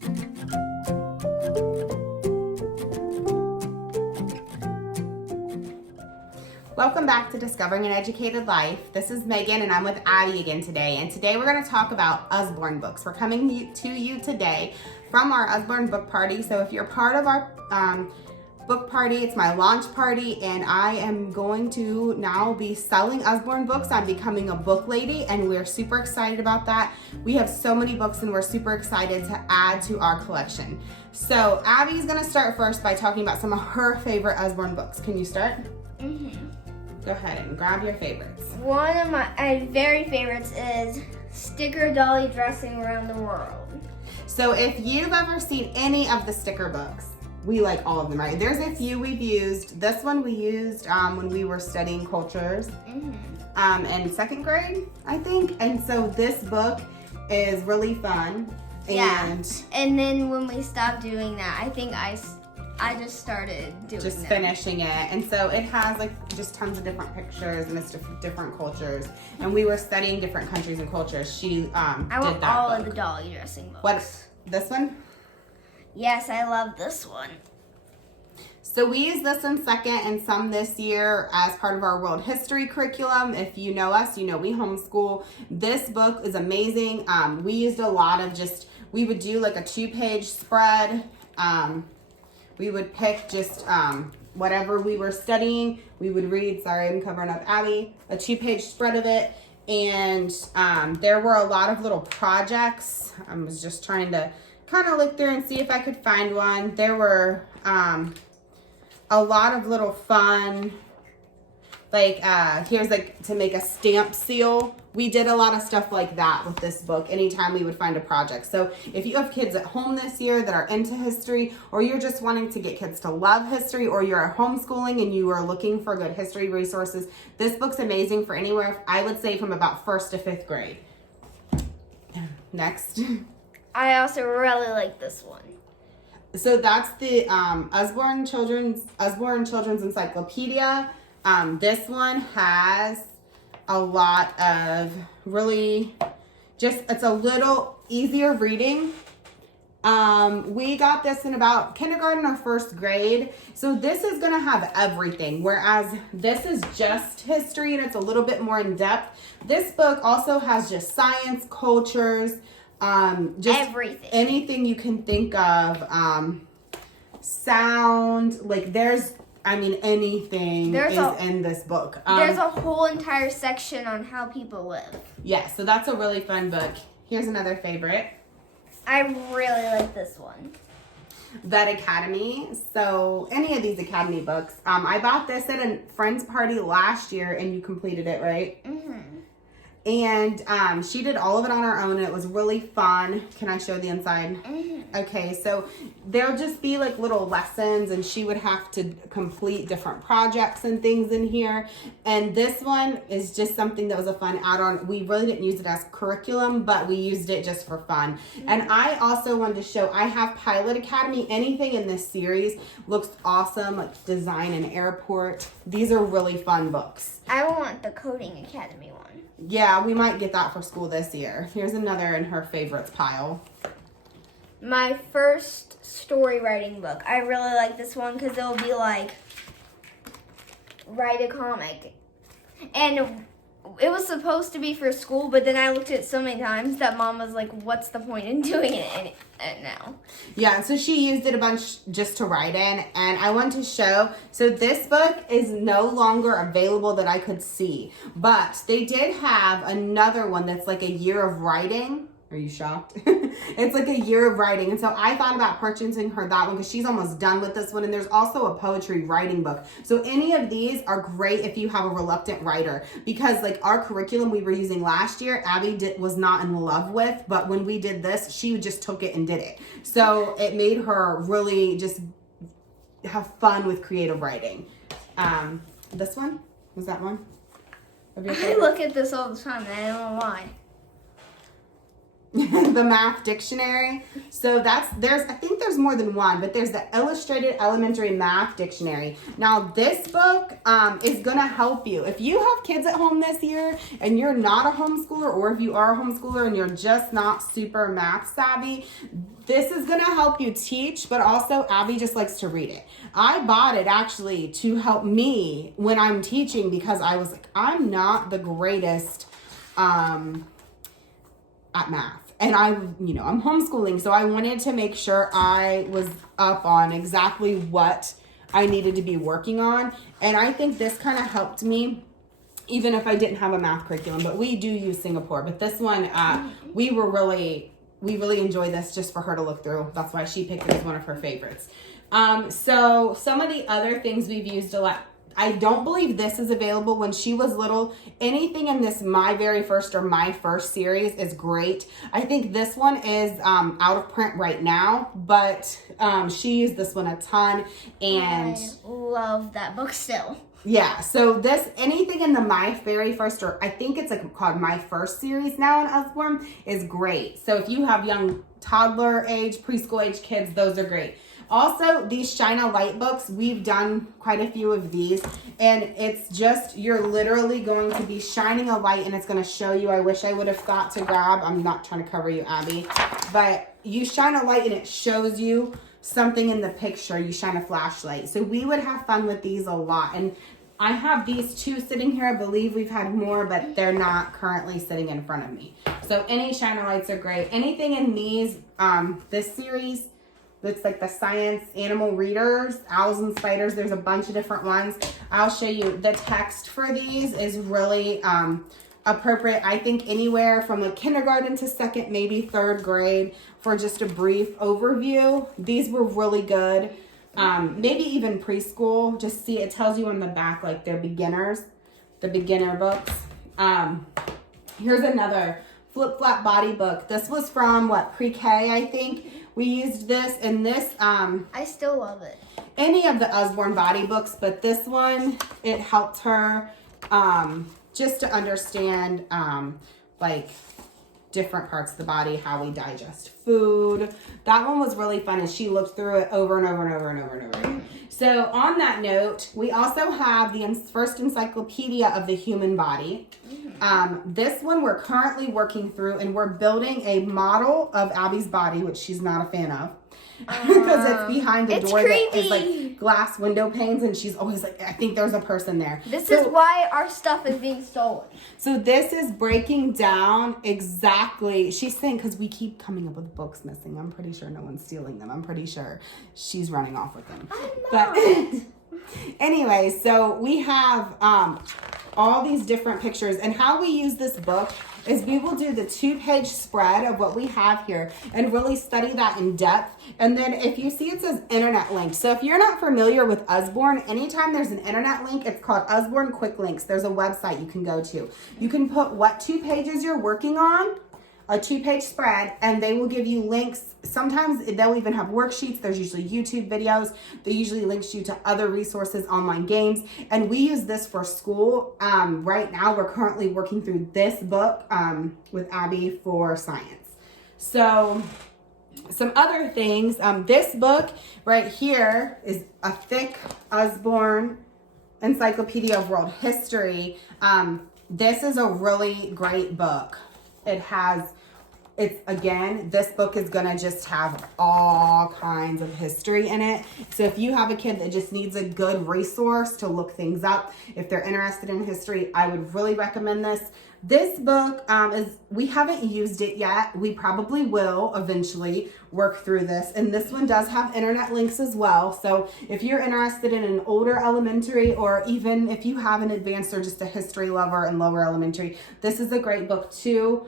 Welcome back to Discovering an Educated Life. This is Megan and I'm with Abby again today. And today we're going to talk about Usborne books. We're coming to you today from our Usborne book party. So if you're part of our book party, it's my launch party, and I am going to now be selling Usborne books. I'm becoming a book lady and we're super excited about that. We have so many books and we're super excited to add to our collection. So Abby's going to start first by talking about some of her favorite Usborne books. Can you start? Go ahead and grab your favorites. One of my very favorites is Sticker Dolly Dressing Around the World. So if you've ever seen any of the sticker books, we like all of them, right? There's a few we've used. This one we used when we were studying cultures in second grade, I think. And so this book is really fun. And then when we stopped doing that, I think I just started doing just that. finishing it. And so it has like just tons of different pictures and it's different cultures. And we were studying different countries and cultures. She I did want that all book. of the Dolly dressing books. What, this one? Yes, I love this one. So we used this in second and some this year as part of our world history curriculum. If you know us, you know we homeschool. This book is amazing. We used a lot of we would do like a 2-page spread. We would pick just whatever we were studying. We would read, sorry, I'm covering up Abby, a 2-page spread of it. And there were a lot of little projects. I was just trying to kind of look through and see if I could find one. There were a lot of little fun, like here's like to make a stamp seal. We did a lot of stuff like that with this book anytime we would find a project. So if you have kids at home this year that are into history, or you're just wanting to get kids to love history, or you're homeschooling and you are looking for good history resources, this book's amazing for anywhere, I would say, from about 1st to 5th grade. Next. I also really like this one. So that's the Usborne Children's Encyclopedia. This one has a lot of really it's a little easier reading. We got this in about kindergarten or 1st grade. So this is going to have everything, whereas this is just history and it's a little bit more in depth. This book also has just science, cultures, just everything, anything you can think of, sound, like anything is in this book. There's a whole entire section on how people live. Yeah, so that's a really fun book. Here's another favorite. I really like this one. Vet Academy. So any of these Academy books. I bought this at a friend's party last year and you completed it, right? And she did all of it on her own and it was really fun. Can I show the inside? Okay, so there'll just be like little lessons and she would have to complete different projects and things in here. And this one is just something that was a fun add-on. We really didn't use it as curriculum, but we used it just for fun. And I also wanted to show, I have Pilot Academy. Anything in this series looks awesome, like Design and Airport. These are really fun books. I want the Coding Academy one. Yeah, we might get that for school this year. Here's another in her favorites pile. My first story writing book. I really like this one because it'll be like, write a comic. And it was supposed to be for school, but then I looked at it so many times that Mom was like, what's the point in doing it now? Yeah, and so she used it a bunch just to write in, and I want to show, so this book is no longer available that I could see, but they did have another one that's like a year of writing. Are you shocked? It's like a year of writing. And so I thought about purchasing her that one because she's almost done with this one. And there's also a poetry writing book. So any of these are great if you have a reluctant writer, because like our curriculum we were using last year, Abby was not in love with, but when we did this, she just took it and did it. So it made her really just have fun with creative writing. This one, was that one? I look at this all the time and I don't know why. the math dictionary. So I think there's more than one, but there's the Illustrated Elementary Math Dictionary. Now this book is gonna help you. If you have kids at home this year and you're not a homeschooler, or if you are a homeschooler and you're just not super math savvy, this is gonna help you teach, but also Abby just likes to read it. I bought it actually to help me when I'm teaching, because I was like, I'm not the greatest at math. And I'm homeschooling, so I wanted to make sure I was up on exactly what I needed to be working on. And I think this kind of helped me, even if I didn't have a math curriculum. But we do use Singapore. But this one, we really enjoy this just for her to look through. That's why she picked it as one of her favorites. So some of the other things we've used a lot. I don't believe this is available. When she was little, anything in this My Very First or My First series is great. I think this one is out of print right now, but she used this one a ton. And I love that book still. Yeah, so anything in the My Very First, or I think it's like called My First series now in Usborne, is great. So if you have young toddler age, preschool age kids, those are great. Also, these Shina light books, we've done quite a few of these, and it's just, you're literally going to be shining a light, and it's going to show you. I wish I would have thought to grab. I'm not trying to cover you, Abby, but you shine a light and it shows you something in the picture. You shine a flashlight. So we would have fun with these a lot, and I have these two sitting here. I believe we've had more, but they're not currently sitting in front of me. So any Shina lights are great. Anything in these, this series, it's like the science animal readers, owls and spiders. There's a bunch of different ones. I'll show you. The text for these is really appropriate. I think anywhere from a kindergarten to second, maybe third grade, for just a brief overview. These were really good. Maybe even preschool. Just see, it tells you on the back like they're beginners, the beginner books. Here's another Flip Flap Body book. This was from pre-K, I think. We used this, and this I still love it. Any of the Usborne body books, but this one, it helped her just to understand different parts of the body, how we digest food. That one was really fun, and she looked through it over and over and over and over and over again. So on that note, we also have the first encyclopedia of the human body. This one we're currently working through, and we're building a model of Abby's body, which she's not a fan of. Because it's behind a door creepy. that is like glass window panes, and she's always like, I think there's a person there. This is why our stuff is being stolen. So this is breaking down exactly. She's saying, because we keep coming up with books missing. I'm pretty sure no one's stealing them. I'm pretty sure she's running off with them. I'm not. But anyway, so we have all these different pictures, and how we use this book is we will do the 2-page spread of what we have here and really study that in depth. And then if you see, it says internet link. So if you're not familiar with Usborne, anytime there's an internet link, it's called Usborne Quick Links. There's a website you can go to. You can put what 2 pages you're working on, a 2-page spread, and they will give you links. Sometimes they'll even have worksheets. There's usually YouTube videos. They usually link you to other resources, online games. And we use this for school. Right now, we're currently working through this book with Abby for science. So some other things. This book right here is a thick Usborne Encyclopedia of World History. This is a really great book. This book is going to just have all kinds of history in it. So if you have a kid that just needs a good resource to look things up, if they're interested in history, I would really recommend this. This book we haven't used it yet. We probably will eventually work through this. And this one does have internet links as well. So if you're interested in an older elementary, or even if you have an advanced or just a history lover in lower elementary, this is a great book too.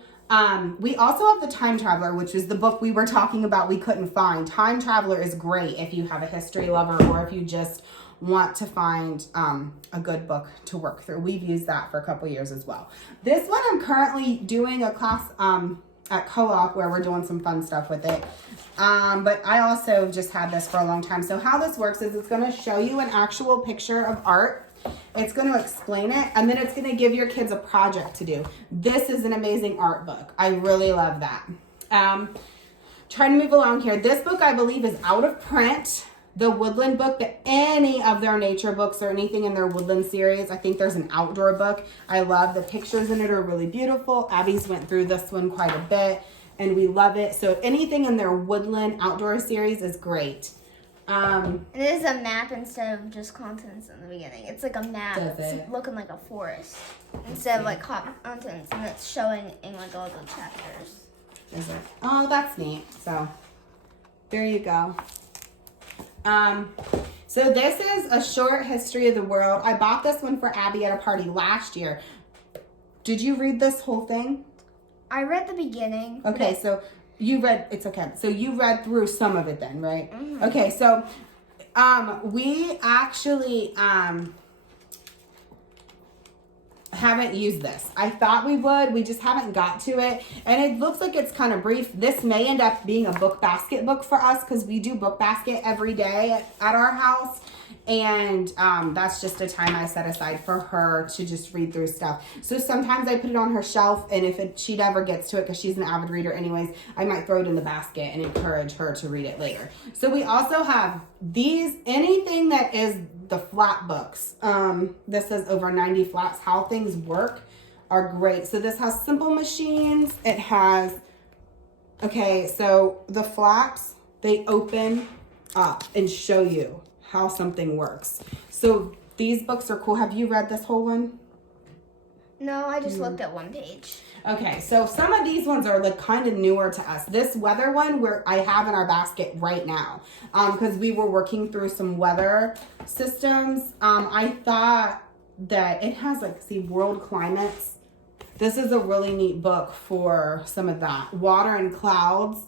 We also have the Time Traveler, which is the book we were talking about we couldn't find. Time Traveler is great if you have a history lover, or if you just want to find a good book to work through. We've used that for a couple years as well. This one I'm currently doing a class at co-op where we're doing some fun stuff with it. But I also just had this for a long time. So how this works is it's going to show you an actual picture of art. It's going to explain it, and then it's going to give your kids a project to do. This is an amazing art book. I really love that. Trying to move along here. This book, I believe, is out of print. The Woodland book, but any of their nature books or anything in their Woodland series. I think there's an outdoor book. I love the pictures in it are really beautiful. Abby's went through this one quite a bit and we love it. So anything in their Woodland outdoor series is great. It is a map instead of just continents in the beginning. It's like a map. It's looking like a forest instead of like continents, and it's showing in like all the chapters. Is it? Oh, that's neat. So there you go. So this is a short history of the world. I bought this one for Abby at a party last year. Did you read this whole thing? I read the beginning. Okay, so you read, it's okay. So you read through some of it then, right? Mm-hmm. Okay, so we actually haven't used this. I thought we would. We just haven't got to it. And it looks like it's kind of brief. This may end up being a book basket book for us because we do book basket every day at our house. And that's just a time I set aside for her to just read through stuff. So sometimes I put it on her shelf, and if she ever gets to it, because she's an avid reader anyways, I might throw it in the basket and encourage her to read it later. So we also have these, anything that is the flat books. This says over 90 flats, how things work are great. So this has simple machines. It has, okay, so the flaps, they open up and show you how something works. So these books are cool. Have you read this whole one? No, I just looked at one page. Okay, so some of these ones are like kind of newer to us. This weather one where I have in our basket right now, because we were working through some weather systems. I thought that it has like, see, world climates. This is a really neat book for some of that. Water and clouds.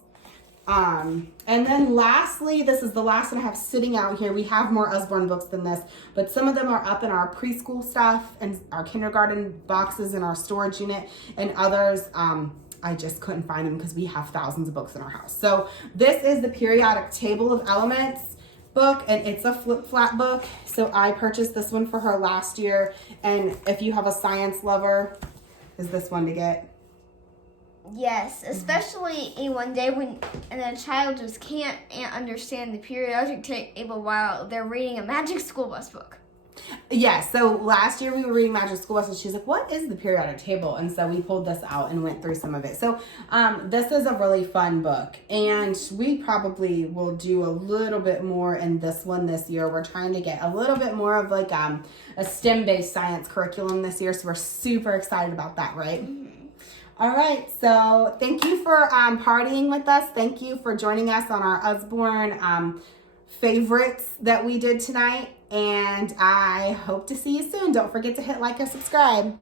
And then lastly, this is the last one I have sitting out here. We have more Usborne books than this, but some of them are up in our preschool stuff and our kindergarten boxes in our storage unit, and others, I just couldn't find them because we have thousands of books in our house. So this is the Periodic Table of Elements book, and it's a flip flat book. So I purchased this one for her last year. And if you have a science lover, is this one to get? Yes, especially in one day when a child just can't understand the periodic table while they're reading a Magic School Bus book. Yes, so last year we were reading Magic School Bus, and she's like, what is the periodic table? And so we pulled this out and went through some of it. So this is a really fun book, and we probably will do a little bit more in this one this year. We're trying to get a little bit more of like a STEM-based science curriculum this year, so we're super excited about that, right? Mm-hmm. All right, so thank you for partying with us. Thank you for joining us on our Usborne favorites that we did tonight. And I hope to see you soon. Don't forget to hit like or subscribe.